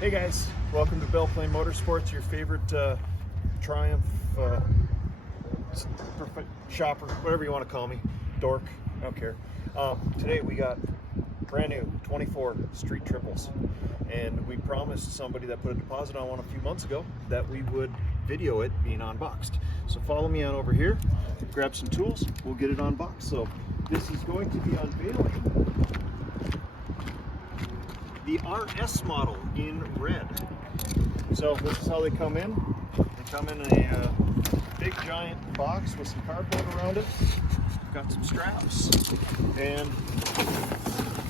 Hey guys, welcome to Belle Plaine Motorsports, your favorite Triumph shopper, whatever you want to call me, dork, I don't care. Today we got brand new 24 street triples, and we promised somebody that put a deposit on one a few months ago that we would video it being unboxed. So follow me on over here, grab some tools, we'll get it unboxed. So this is going to be unveiling the RS model in red. So this is how they come in. They come in a big giant box with some cardboard around it. Got some straps, and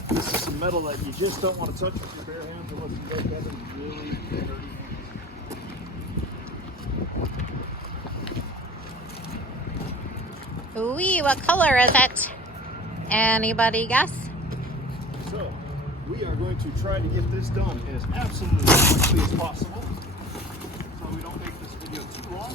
this is some metal that you just don't want to touch with your bare hands unless you guys have them really dirty. Ooh, what color is it? Anybody guess? So we are going to try to get this done as absolutely quickly as possible, so we don't make this video too long.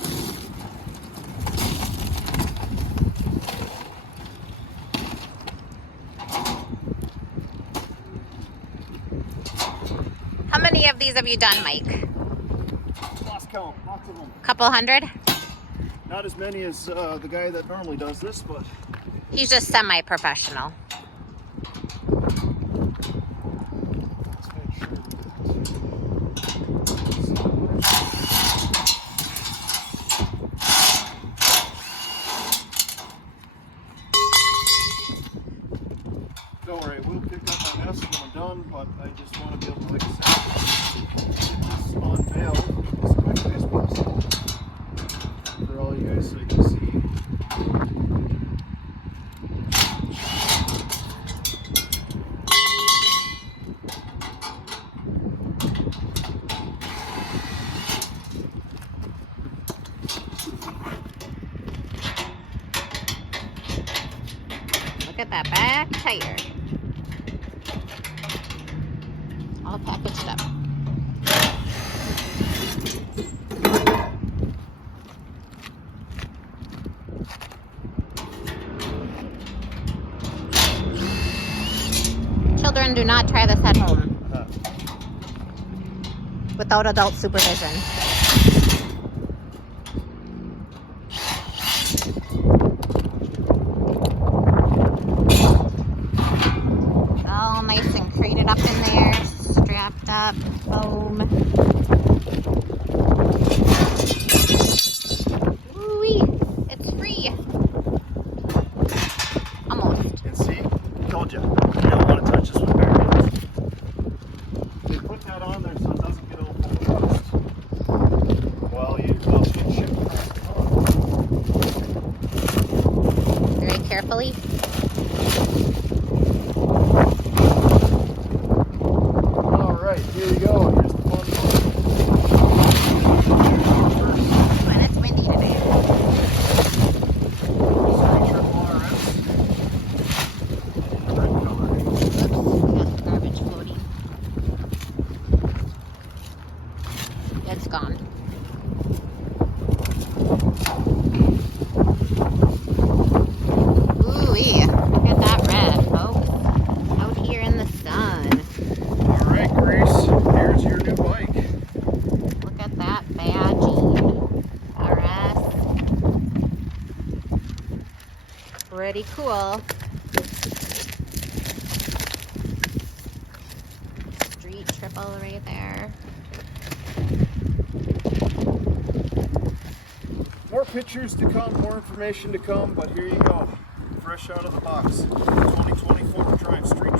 How many of these have you done, Mike? Lost count, lots of them. Couple hundred? Not as many as the guy that normally does this, but He's just semi-professional. let's make sure don't worry, we'll pick up my mess when I'm done, but I just want to be able to, like I said, get this unveiled as quickly as possible for all you guys so you can see. Look at that back tire. All packaged up. Children, do not try this at home without adult supervision. All nice and crated up in there, strapped up, foam. Ooh-wee, it's free. Almost. And see, told you, you don't want to touch this with bare hands. They put that on there so it doesn't get all full of rust while you get shipped across the car. Very carefully. Alright, here we go. Here's the fun Ooh, and it's windy today. Street Triple RS. Red color. We got the garbage floating. It's gone. Ooh-wee, look at that red, folks. Out here in the sun. Alright, Grace, here's your new bike. Look at that badging. RS. Pretty cool. Street triple right there. More pictures to come, more information to come, but here you go. Fresh out of the box. 2024 Triumph Street